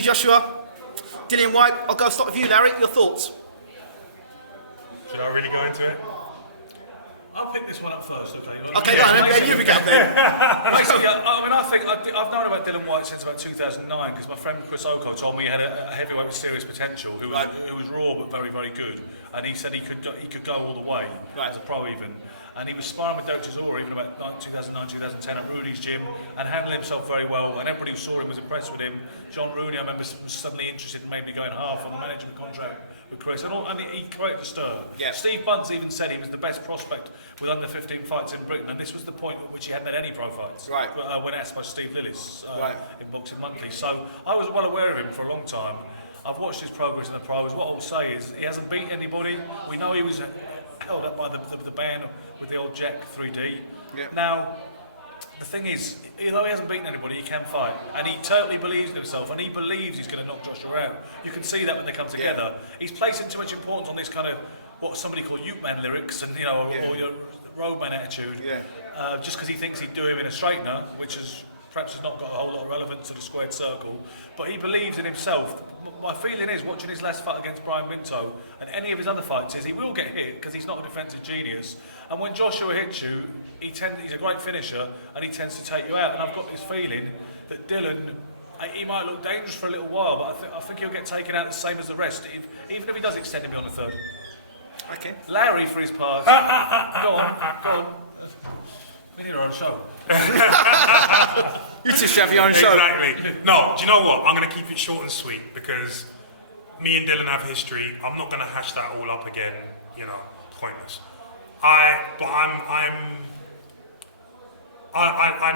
Joshua, Dillian Whyte, I'll go start with you, Larry. Your thoughts? Should I really go into it? I'll pick this one up first, okay? Okay, you began then. Basically, I've known about Dillian Whyte since about 2009 because my friend Chris Oko told me he had a heavyweight with serious potential who was raw but very, very good. And he said he could go all the way, as a pro even. And he was sparring with Dr. Zora even about 2009, 2010 at Rudy's gym and handling himself very well. And everybody who saw him was impressed with him. John Rooney, I remember, was suddenly interested in maybe going half on the management contract with Chris. And he created a stir. Yeah. Steve Bunce even said he was the best prospect with under 15 fights in Britain. And this was the point at which he hadn't had any pro fights. Right. When asked by Steve Lillis in Boxing Monthly. So I was well aware of him for a long time. I've watched his progress in the pros. What I will say is he hasn't beaten anybody. We know he was held up by the ban with the old Jack 3D. Yeah. Now, the thing is, although he hasn't beaten anybody, he can fight. And he totally believes in himself, and he believes he's going to knock Joshua out. You can see that when they come together. Yeah. He's placing too much importance on this kind of, what somebody called Ute Man lyrics, and or your roadman attitude, just because he thinks he'd do him in a straightener, which is perhaps has not got a whole lot of relevance to the squared circle, but he believes in himself. My feeling is, watching his last fight against Brian Minto and any of his other fights, is he will get hit because he's not a defensive genius. And when Joshua hits you, he's a great finisher and he tends to take you out. And I've got this feeling that Dillian, he might look dangerous for a little while, but I think he'll get taken out the same as the rest, even if he does extend him beyond the third. Okay. Larry, for his part, go on. We need our own show. You two should have your own show. Exactly. No, do you know what? I'm going to keep it short and sweet because me and Dillian have history. I'm not going to hash that all up again. Pointless. I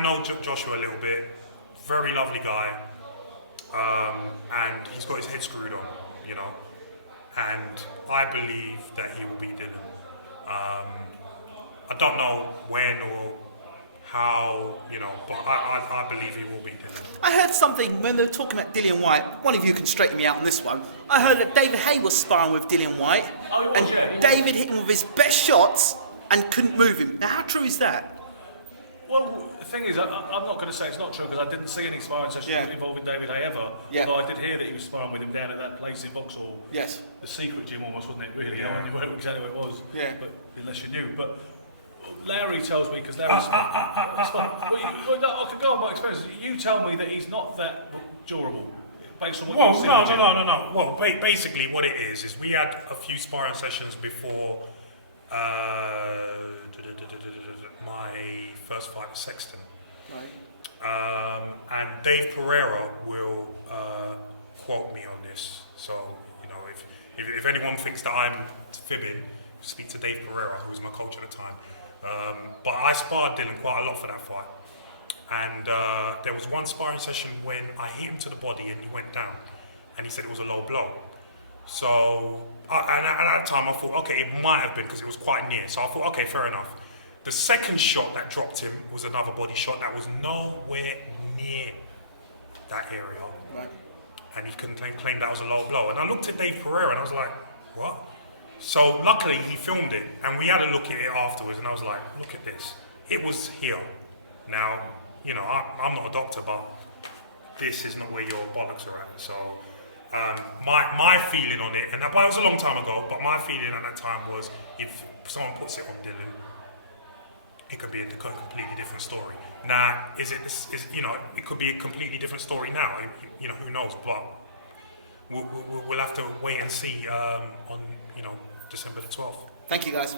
know Joshua a little bit. Very lovely guy, and he's got his head screwed on. And I believe that he will beat Dillian. I don't know when or how, but I believe he will be Dillian. I heard something when they were talking about Dillian Whyte. One of you can straighten me out on this one. I heard that David Haye was sparring with Dillian Whyte, and David hit him with his best shots and couldn't move him. Now, how true is that? Well, the thing is, I'm not going to say it's not true because I didn't see any sparring sessions involving David Haye ever. Yeah. Although I did hear that he was sparring with him down at that place in Vauxhall. Yes. The secret gym almost, wasn't it? Really, no one knew exactly where it was. Yeah. But unless you knew, but. Larry tells me, because Larry's... I could go on my experience. You tell me that he's not that durable, based on what you've seen. No. Well, basically what it is we had a few sparring sessions before my first fight with Sexton. Right. And Dave Pereira will quote me on this. So, if anyone thinks that I'm fibbing, speak to Dave Pereira, who was my coach at the time. But I sparred Dillian quite a lot for that fight. And there was one sparring session when I hit him to the body and he went down. And he said it was a low blow. So, and at that time I thought, okay, it might have been because it was quite near. So I thought, okay, fair enough. The second shot that dropped him was another body shot that was nowhere near that area. Right. And he couldn't claim that was a low blow. And I looked at Dave Pereira and I was like, what? So luckily he filmed it and we had a look at it afterwards and I was like, look at this. It was here. Now, I'm not a doctor, but this is not where your bollocks are at. So my feeling on it, and that was a long time ago, but my feeling at that time was if someone puts it on Dillian, it could be a completely different story. Now, it could be a completely different story now. Who knows? But we'll have to wait and see on December the 12th. Thank you, guys.